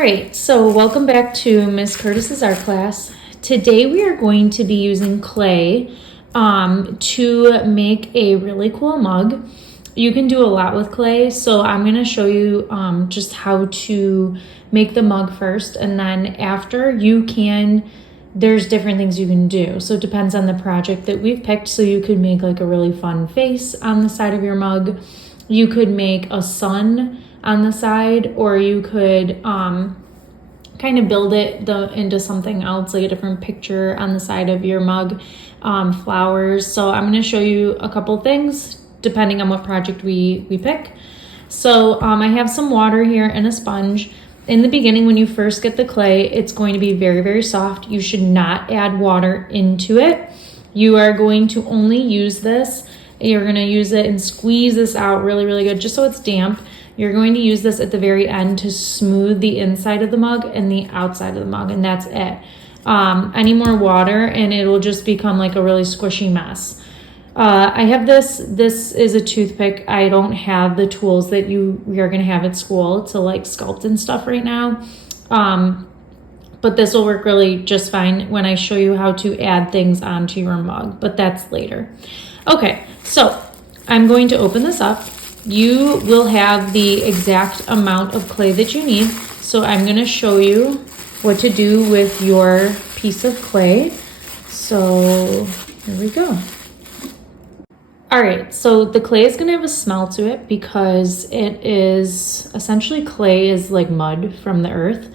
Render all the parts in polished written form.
right, so welcome back to Miss Curtis's art class. Today we are going to be using clay to make a really cool mug. You can do a lot with clay, so I'm going to show you just how to make the mug first, and then after there's different things you can do. So it depends on the project that we've picked. So you could make like a really fun face on the side of your mug. You could make a sun on the side, or you could kind of build it into something else, like a different picture on the side of your mug, flowers. So I'm going to show you a couple things depending on what project we pick. So I have some water here and a sponge. In the beginning, when you first get the clay, it's going to be very, very soft. You should not add water into it. You are going to only use this. You're going to use it and squeeze this out really, really good, just so it's damp. You're going to use this at the very end to smooth the inside of the mug and the outside of the mug, and that's it. Any more water and it will just become like a really squishy mess. I have this is a toothpick. I don't have the tools that we are going to have at school to like sculpt and stuff right now. But this will work really just fine when I show you how to add things onto your mug, but that's later. Okay, so I'm going to open this up. You will have the exact amount of clay that you need. So I'm going to show you what to do with your piece of clay. So here we go. All right, so the clay is gonna have a smell to it because it is essentially clay is like mud from the earth.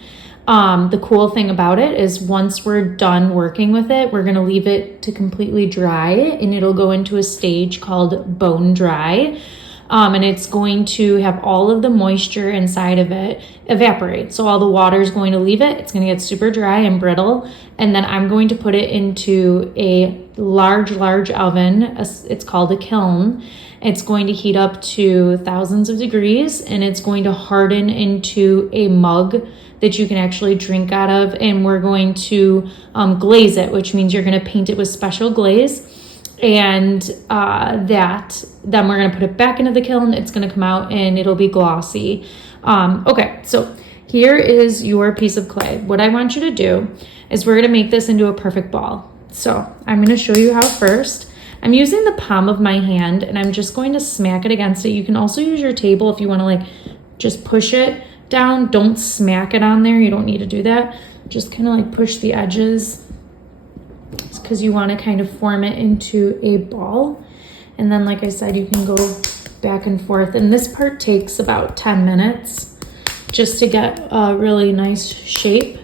The cool thing about it is once we're done working with it, we're gonna leave it to completely dry and it'll go into a stage called bone dry. And it's going to have all of the moisture inside of it evaporate. So all the water is going to leave it. It's going to get super dry and brittle. And then I'm going to put it into a large oven. It's called a kiln. It's going to heat up to thousands of degrees and it's going to harden into a mug that you can actually drink out of. And we're going to glaze it, which means you're going to paint it with special glaze. And then we're going to put it back into the kiln. It's going to come out and it'll be glossy. Okay, so here is your piece of clay. What I want you to do is we're going to make this into a perfect ball. So I'm going to show you how first. I'm using the palm of my hand and I'm just going to smack it against it. You can also use your table if you want to like just push it down. Don't smack it on there. You don't need to do that. Just kind of like push the edges, because you want to kind of form it into a ball. And then like I said, you can go back and forth, and this part takes about 10 minutes just to get a really nice shape.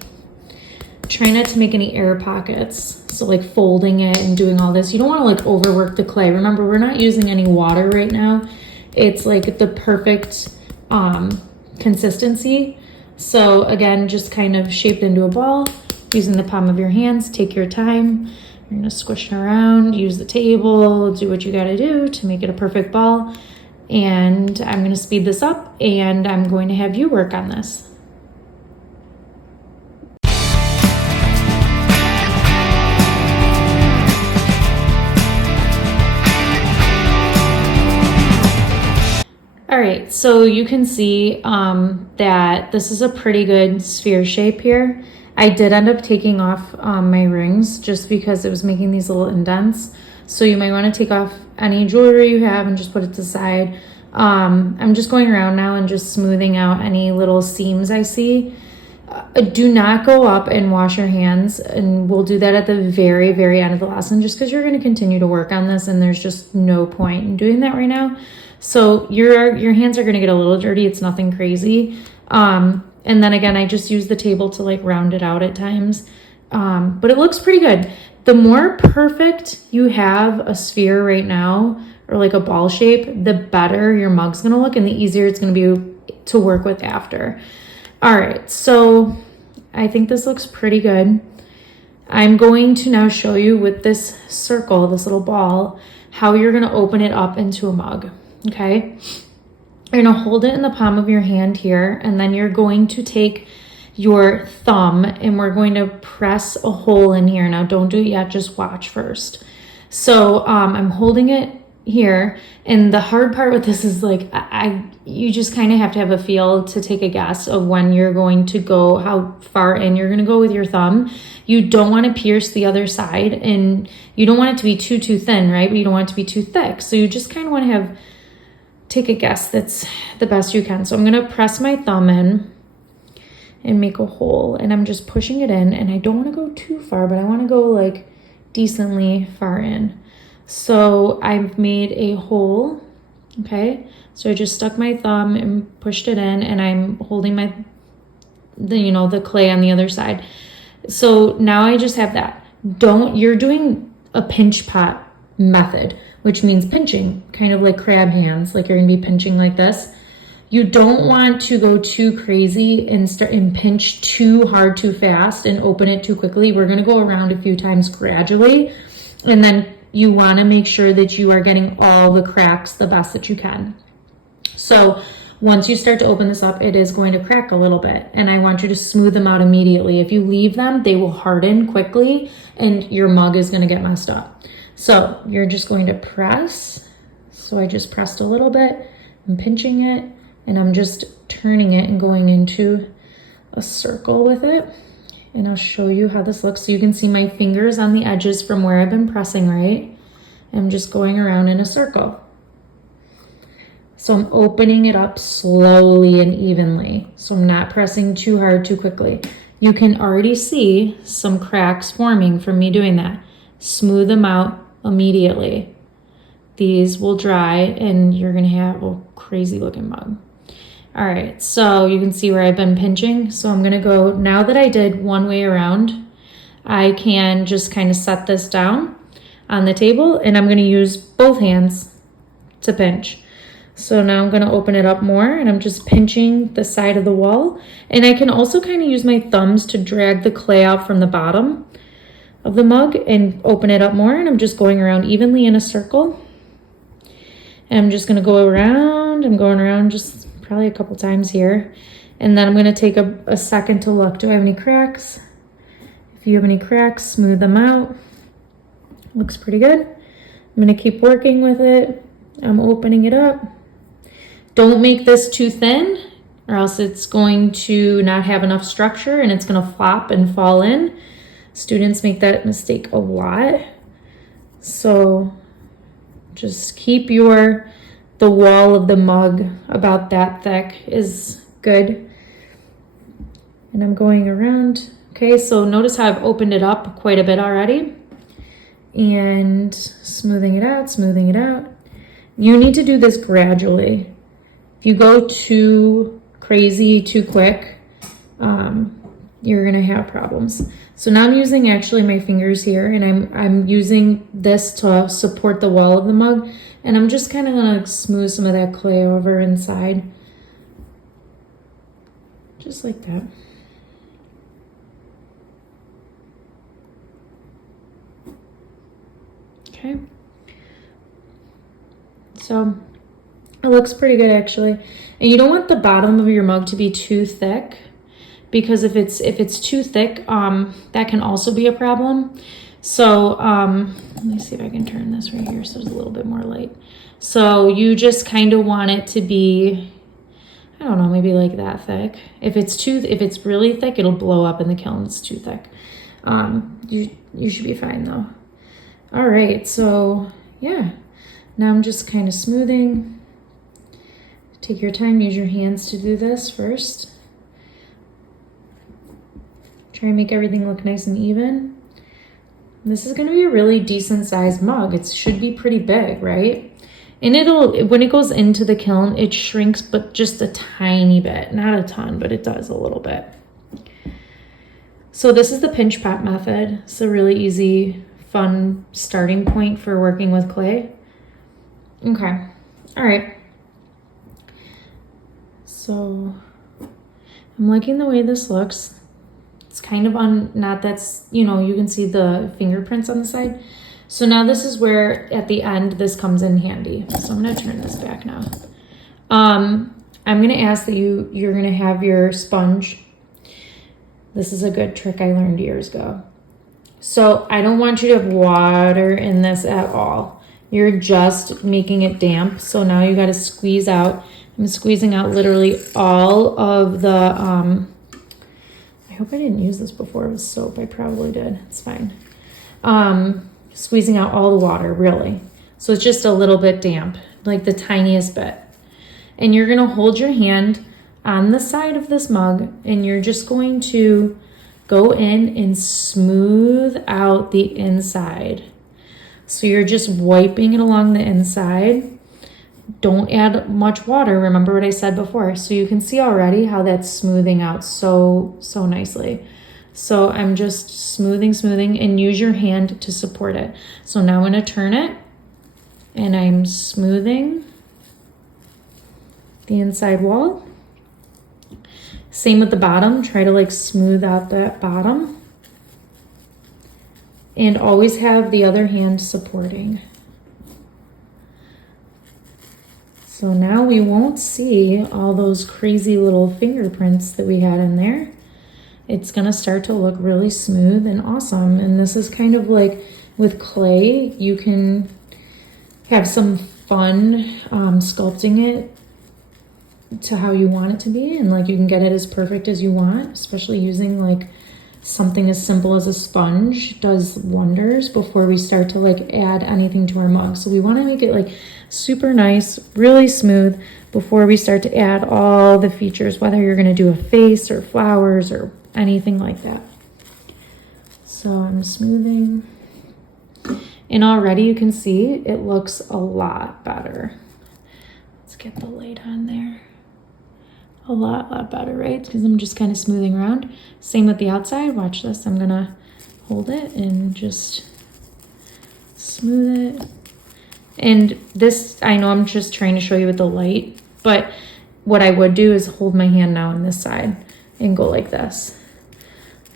Try not to make any air pockets, so like folding it and doing all this, you don't want to like overwork the clay. Remember, we're not using any water right now. It's like the perfect consistency. So again, just kind of shape it into a ball using the palm of your hands. Take your time. You're going to squish it around, use the table, do what you got to do to make it a perfect ball. And I'm going to speed this up and I'm going to have you work on this. All right, so you can see that this is a pretty good sphere shape here. I did end up taking off my rings just because it was making these little indents. So you might want to take off any jewelry you have and just put it to the side. I'm just going around now and just smoothing out any little seams I see. Do not go up and wash your hands, and we'll do that at the very, very end of the lesson just because you're going to continue to work on this and there's just no point in doing that right now. So your hands are going to get a little dirty. It's nothing crazy. And then again, I just use the table to like round it out at times. But it looks pretty good. The more perfect you have a sphere right now, or like a ball shape, the better your mug's going to look and the easier it's going to be to work with after. All right, so I think this looks pretty good. I'm going to now show you with this circle, this little ball, how you're going to open it up into a mug. Okay. You're going to hold it in the palm of your hand here, and then you're going to take your thumb and we're going to press a hole in here. Now don't do it yet, just watch first. So I'm holding it here. And the hard part with this is like, you just kind of have to have a feel to take a guess of when you're going to go, how far in you're going to go with your thumb. You don't want to pierce the other side, and you don't want it to be too thin, right? But you don't want it to be too thick. So you just kind of want to take a guess that's the best you can. So I'm going to press my thumb in and make a hole, and I'm just pushing it in, and I don't want to go too far, but I want to go like decently far in. So I've made a hole, okay? So I just stuck my thumb and pushed it in, and I'm holding the clay on the other side. So now I just have that. You're doing a pinch pot method, which means pinching, kind of like crab hands, like you're gonna be pinching like this. You don't want to go too crazy and start and pinch too hard, too fast, and open it too quickly. We're gonna go around a few times gradually, and then you wanna make sure that you are getting all the cracks the best that you can. So once you start to open this up, it is going to crack a little bit, and I want you to smooth them out immediately. If you leave them, they will harden quickly and your mug is gonna get messed up. So you're just going to press. So I just pressed a little bit, I'm pinching it, and I'm just turning it and going into a circle with it. And I'll show you how this looks. So you can see my fingers on the edges from where I've been pressing, right? I'm just going around in a circle. So I'm opening it up slowly and evenly. So I'm not pressing too hard, too quickly. You can already see some cracks forming from me doing that. Smooth them out immediately. These will dry and you're gonna have a crazy looking mug. All right, so you can see where I've been pinching. So I'm gonna go, now that I did one way around, I can just kind of set this down on the table, and I'm gonna use both hands to pinch. So now I'm gonna open it up more, and I'm just pinching the side of the wall. And I can also kind of use my thumbs to drag the clay out from the bottom of the mug and open it up more. And I'm just going around evenly in a circle. And I'm just gonna go around, I'm going around just probably a couple times here. And then I'm gonna take a second to look. Do I have any cracks? If you have any cracks, smooth them out. Looks pretty good. I'm gonna keep working with it. I'm opening it up. Don't make this too thin, or else it's going to not have enough structure and it's gonna flop and fall in. Students make that mistake a lot. So just keep the wall of the mug about that thick is good. And I'm going around. Okay, so notice how I've opened it up quite a bit already. And smoothing it out, smoothing it out. You need to do this gradually. If you go too crazy, too quick, you're gonna have problems. So now I'm using actually my fingers here, and I'm using this to support the wall of the mug, and I'm just kind of gonna smooth some of that clay over inside. Just like that. Okay. So it looks pretty good actually. And you don't want the bottom of your mug to be too thick, because if it's too thick, that can also be a problem. So let me see if I can turn this right here so there's a little bit more light. So you just kind of want it to be, I don't know, maybe like that thick. If it's really thick, it'll blow up in the kiln. It's too thick. You should be fine though. All right, so yeah. Now I'm just kind of smoothing. Take your time, use your hands to do this first. Try and make everything look nice and even. This is gonna be a really decent sized mug. It should be pretty big, right? And when it goes into the kiln, it shrinks, but just a tiny bit. Not a ton, but it does a little bit. So this is the pinch pot method. It's a really easy, fun starting point for working with clay. Okay, all right. So I'm liking the way this looks. It's kind of you can see the fingerprints on the side. So now this is where at the end, this comes in handy. So I'm gonna turn this back now. I'm gonna ask that you're gonna have your sponge. This is a good trick I learned years ago. So I don't want you to have water in this at all. You're just making it damp. So now you got to squeeze out. I'm squeezing out literally all of the, I hope I didn't use this before with soap. I probably did. It's fine. Squeezing out all the water, really. So it's just a little bit damp, like the tiniest bit. And you're gonna hold your hand on the side of this mug and you're just going to go in and smooth out the inside. So you're just wiping it along the inside. Don't add much water. Remember what I said before. So you can see already how that's smoothing out so nicely. So I'm just smoothing, and use your hand to support it. So now I'm gonna turn it and I'm smoothing the inside wall. Same with the bottom. Try to like smooth out that bottom. And always have the other hand supporting. So now we won't see all those crazy little fingerprints that we had in there. It's gonna start to look really smooth and awesome. And this is kind of like with clay, you can have some fun sculpting it to how you want it to be. And like you can get it as perfect as you want, especially using like something as simple as a sponge does wonders before we start to like add anything to our mug. So we wanna make it like super nice, really smooth before we start to add all the features, whether you're gonna do a face or flowers or anything like that. So I'm smoothing. And already you can see it looks a lot better. Let's get the light on there. A lot better, right? Because I'm just kind of smoothing around. Same with the outside. Watch this. I'm gonna hold it and just smooth it. And this, I know I'm just trying to show you with the light, but what I would do is hold my hand now on this side and go like this.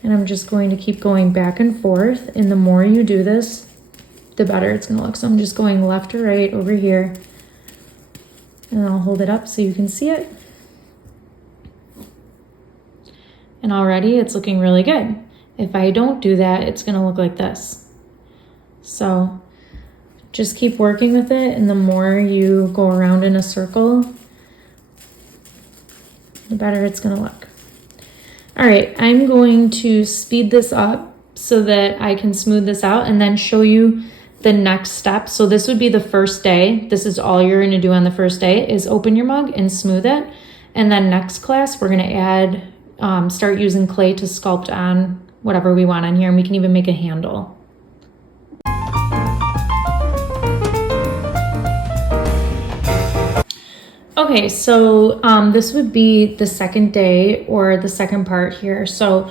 And I'm just going to keep going back and forth. And the more you do this, the better it's gonna look. So I'm just going left to right over here. And I'll hold it up so you can see it. And already it's looking really good. If I don't do that, it's gonna look like this. So just keep working with it, and the more you go around in a circle, the better it's gonna look. All right, I'm going to speed this up so that I can smooth this out and then show you the next step. So this would be the first day. This is all you're gonna do on the first day is open your mug and smooth it. And then next class, we're gonna add, start using clay to sculpt on whatever we want on here, and we can even make a handle. Okay, so this would be the second day or the second part here. So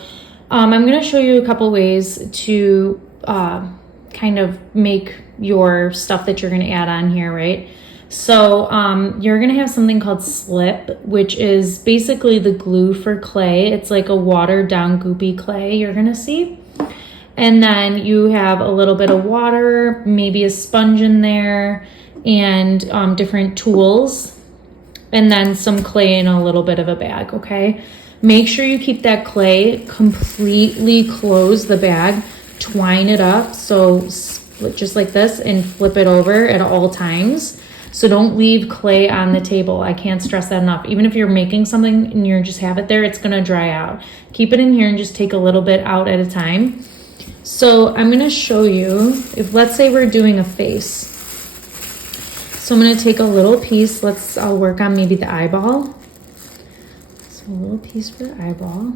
I'm gonna show you a couple ways to kind of make your stuff that you're gonna add on here, right? So you're gonna have something called slip, which is basically the glue for clay. It's like a watered down goopy clay you're gonna see. And then you have a little bit of water, maybe a sponge in there, and different tools, and then some clay in a little bit of a bag, okay? Make sure you keep that clay completely close the bag, twine it up, so split just like this and flip it over at all times. So don't leave clay on the table. I can't stress that enough. Even if you're making something and you just have it there, it's gonna dry out. Keep it in here and just take a little bit out at a time. So I'm gonna show you, if let's say we're doing a face. So I'm gonna take a little piece, I'll work on maybe the eyeball. So a little piece for the eyeball.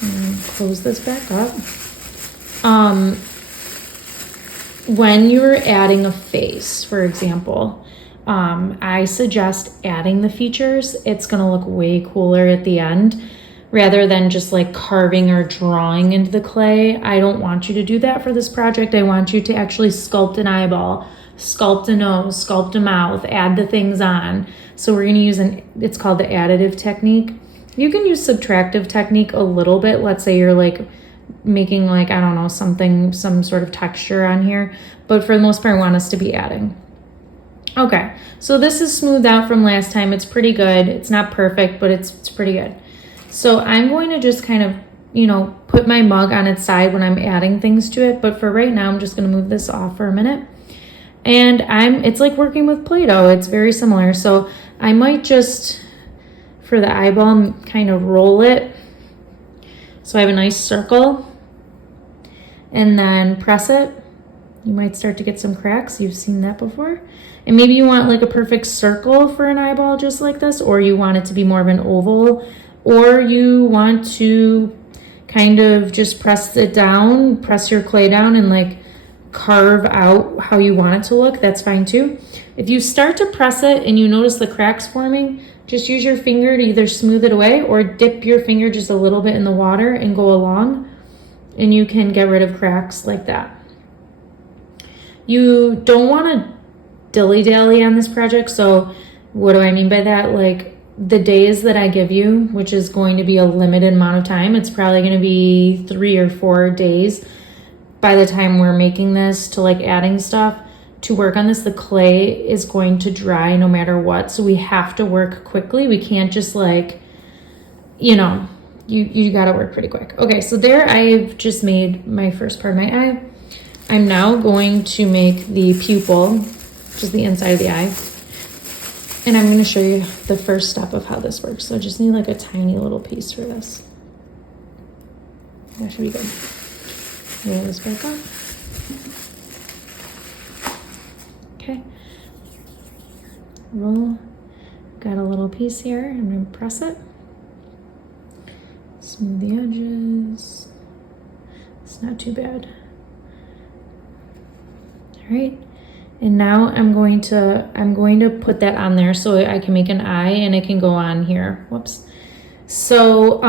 And close this back up. When you're adding a face, for example, I suggest adding the features. It's gonna look way cooler at the end rather than just like carving or drawing into the clay. I don't want you to do that for this project. I want you to actually sculpt an eyeball, sculpt a nose, sculpt a mouth, add the things on. So we're gonna use it's called the additive technique. You can use subtractive technique a little bit. Let's say you're like making like, I don't know, some sort of texture on here, but for the most part, I want us to be adding. Okay, so this is smoothed out from last time. It's pretty good. It's not perfect, but it's pretty good. So I'm going to just kind of, put my mug on its side when I'm adding things to it. But for right now, I'm just gonna move this off for a minute. And it's like working with Play-Doh. It's very similar. So I might just, for the eyeball, kind of roll it so I have a nice circle, and then press it. You might start to get some cracks. You've seen that before. And maybe you want like a perfect circle for an eyeball just like this, or you want it to be more of an oval, or you want to kind of just press it down, press your clay down and like carve out how you want it to look. That's fine too. If you start to press it and you notice the cracks forming, just use your finger to either smooth it away or dip your finger just a little bit in the water and go along, and you can get rid of cracks like that. You don't want to dilly-dally on this project. So what do I mean by that? Like the days that I give you, which is going to be a limited amount of time, it's probably going to be 3 or 4 days by the time we're making this to like adding stuff to work on this. The clay is going to dry no matter what, so we have to work quickly. We can't just like, you know, you got to work pretty quick. Okay, so there I've just made my first part of my eye. I'm now going to make the pupil, which is the inside of the eye, and I'm going to show you the first step of how this works. So I just need like a tiny little piece for this. That should be good. Roll this back off. Okay. Roll. Got a little piece here. I'm going to press it. Smooth the edges. It's not too bad. All right. And now I'm going to put that on there so I can make an eye and it can go on here. Whoops. So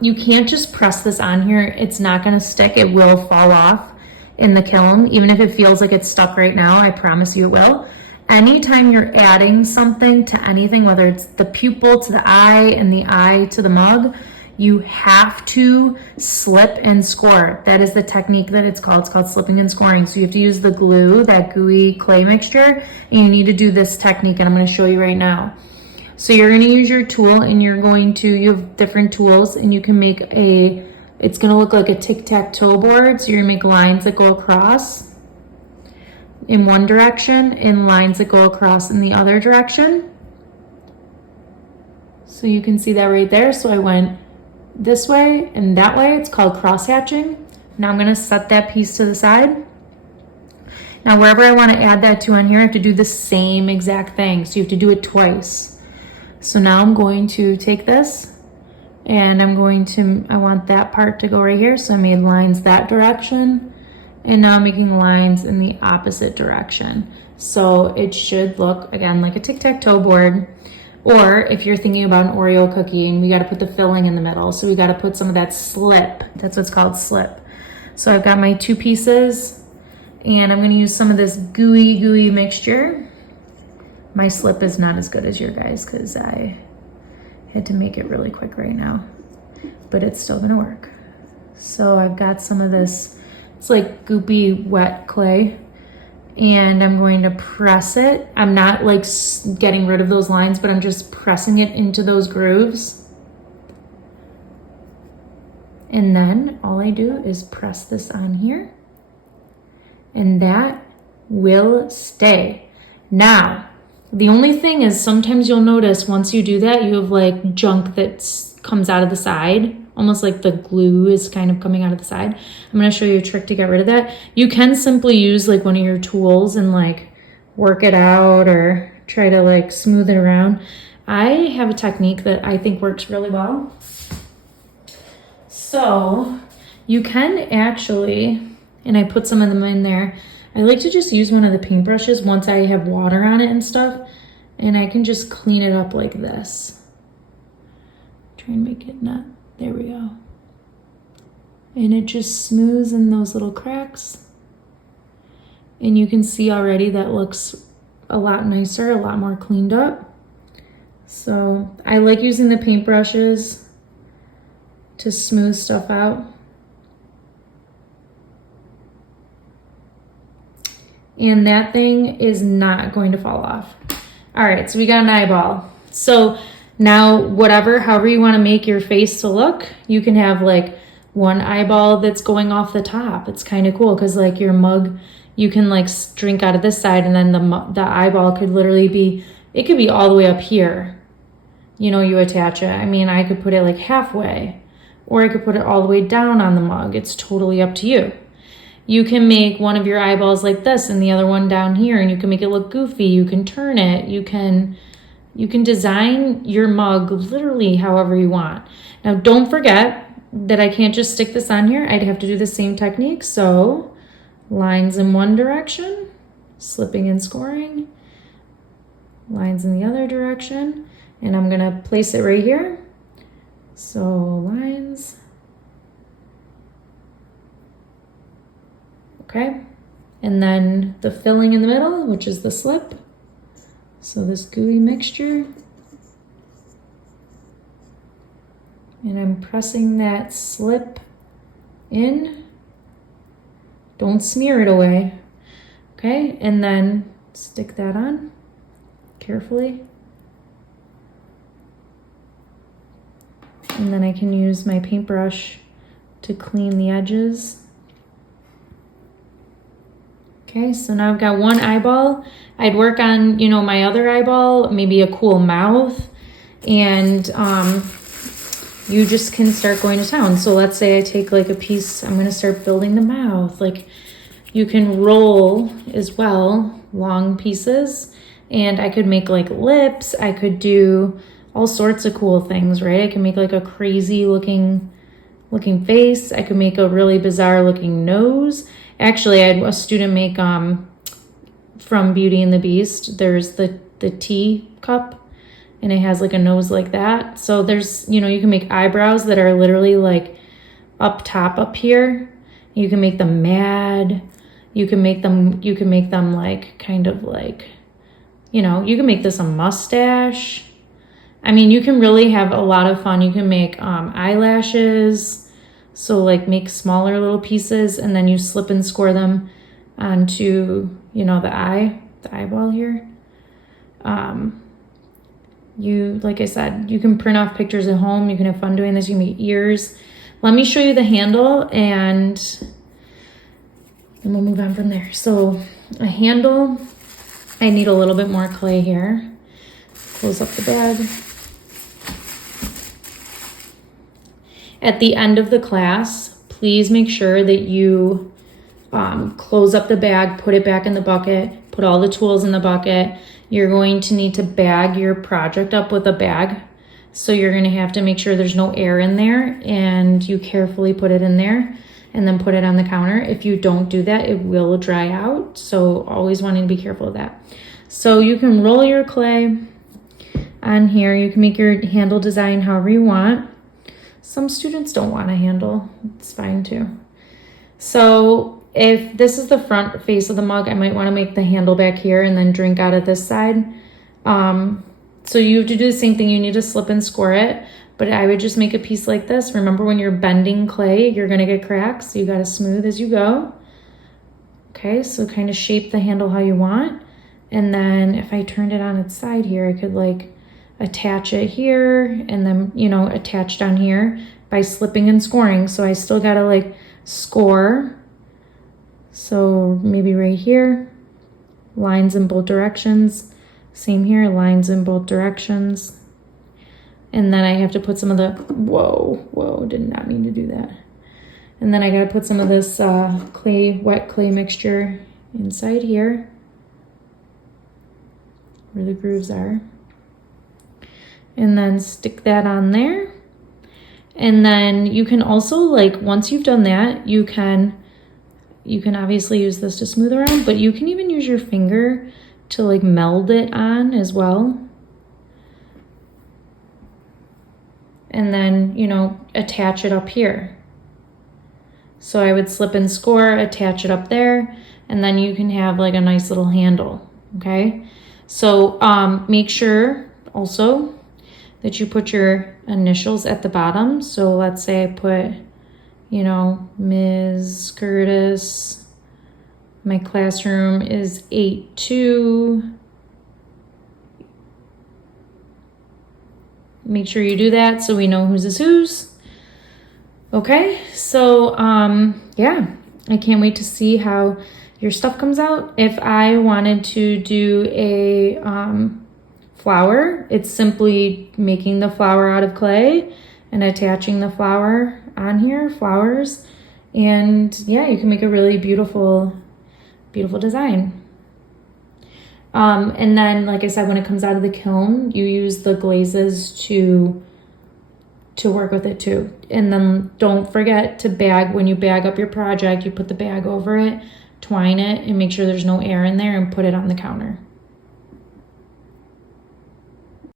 you can't just press this on here. It's not going to stick. It will fall off in the kiln. Even if it feels like it's stuck right now, I promise you it will. Anytime you're adding something to anything, whether it's the pupil to the eye and the eye to the mug, you have to slip and score. That is the technique that it's called. It's called slipping and scoring. So you have to use the glue, that gooey clay mixture, and you need to do this technique, and I'm going to show you right now. So you're going to use your tool, and you have different tools, and you can make it's going to look like a tic-tac-toe board. So you're going to make lines that go across in one direction and lines that go across in the other direction. So you can see that right there. So I went this way and that way. It's called cross hatching. Now I'm going to set that piece to the side. Now wherever I want to add that to on here, I have to do the same exact thing. So you have to do it twice. So now I'm going to take this and I want that part to go right here. So I made lines that direction, and now I'm making lines in the opposite direction. So it should look again like a tic-tac-toe board. Or if you're thinking about an Oreo cookie and we got to put the filling in the middle, so we got to put some of that slip. That's what's called slip. So I've got my 2 pieces, and I'm going to use some of this gooey mixture. My slip is not as good as your guys because I had to make it really quick right now, but it's still going to work. So I've got some of this, it's like goopy wet clay, and I'm going to press it. I'm not like getting rid of those lines, but I'm just pressing it into those grooves. And then all I do is press this on here, and that will stay. Now, the only thing is sometimes you'll notice once you do that, you have like junk that comes out of the side, almost like the glue is kind of coming out of the side. I'm going to show you a trick to get rid of that. You can simply use like one of your tools and like work it out or try to like smooth it around. I have a technique that I think works really well. So you can actually, and I put some of them in there, I like to just use one of the paintbrushes once I have water on it and stuff, and I can just clean it up like this. Try and make it not, there we go. And it just smooths in those little cracks. And you can see already that looks a lot nicer, a lot more cleaned up. So I like using the paintbrushes to smooth stuff out. And that thing is not going to fall off. All right, so we got an eyeball. So now however you want to make your face to look, you can have like one eyeball that's going off the top. It's kind of cool because like your mug You can like drink out of this side, and then the eyeball could literally be, it could be all the way up here. You know, you attach it. I mean, I could put it like halfway, or I could put it all the way down on the mug. It's totally up to you. You can make one of your eyeballs like this and the other one down here, and you can make it look goofy. You can turn it. You can design your mug literally however you want. Now, don't forget that I can't just stick this on here. I'd have to do the same technique. So lines in one direction, slipping and scoring, lines in the other direction, and I'm gonna place it right here. So lines, okay, and then the filling in the middle, which is the slip. So this gooey mixture, and I'm pressing that slip in. Don't smear it away, okay? And then stick that on carefully. And then I can use my paintbrush to clean the edges. Okay, so now I've got one eyeball. I'd work on, you know, my other eyeball, maybe a cool mouth, and you just can start going to town. So let's say I take like a piece, I'm gonna start building the mouth. Like, you can roll as well, long pieces, and I could make like lips. I could do all sorts of cool things, right? I can make like a crazy looking face. I could make a really bizarre looking nose. Actually, I had a student make from Beauty and the Beast. There's the tea cup, and it has like a nose like that. So there's, you know, you can make eyebrows that are literally like up top up here. You can make them mad. You can make them like kind of like, you know, you can make this a mustache. I mean, you can really have a lot of fun. You can make eyelashes. So like make smaller little pieces, and then you slip and score them onto, you know, the eyeball here. Like I said, you can print off pictures at home. You can have fun doing this. You can make ears. Let me show you the handle, and then we'll move on from there. So a handle, I need a little bit more clay here. Close up the bag. At the end of the class, please make sure that you close up the bag, put it back in the bucket, put all the tools in the bucket. You're going to need to bag your project up with a bag. So you're going to have to make sure there's no air in there, and you carefully put it in there and then put it on the counter. If you don't do that, it will dry out. So always wanting to be careful of that. So you can roll your clay on here. You can make your handle design however you want. Some students don't want a handle. It's fine too. So if this is the front face of the mug, I might want to make the handle back here and then drink out of this side. So you have to do the same thing. You need to slip and score it, but I would just make a piece like this. Remember, when you're bending clay, you're going to get cracks. So you got to smooth as you go. Okay, so kind of shape the handle how you want. And then if I turned it on its side here, I could like attach it here and then, you know, attach down here by slipping and scoring. So I still got to like score. So maybe right here, lines in both directions. Same here, lines in both directions. And then I have to put some of the, whoa, did not mean to do that. And then I got to put some of this wet clay mixture inside here where the grooves are. And then stick that on there. And then you can also, like, once you've done that, you can obviously use this to smooth around, but you can even use your finger to like meld it on as well. And then, you know, attach it up here. So I would slip and score, attach it up there, and then you can have like a nice little handle, okay? So make sure also that you put your initials at the bottom. So let's say I put, you know, Ms. Curtis, my classroom is 8-2. Make sure you do that so we know whose is whose. Okay, so yeah, I can't wait to see how your stuff comes out. If I wanted to do a flower, it's simply making the flower out of clay and attaching the flower on here, flowers. And yeah, you can make a really beautiful, beautiful design. And then, like I said, when it comes out of the kiln, you use the glazes to work with it too. And then don't forget to bag, when you bag up your project, you put the bag over it, twine it, and make sure there's no air in there and put it on the counter.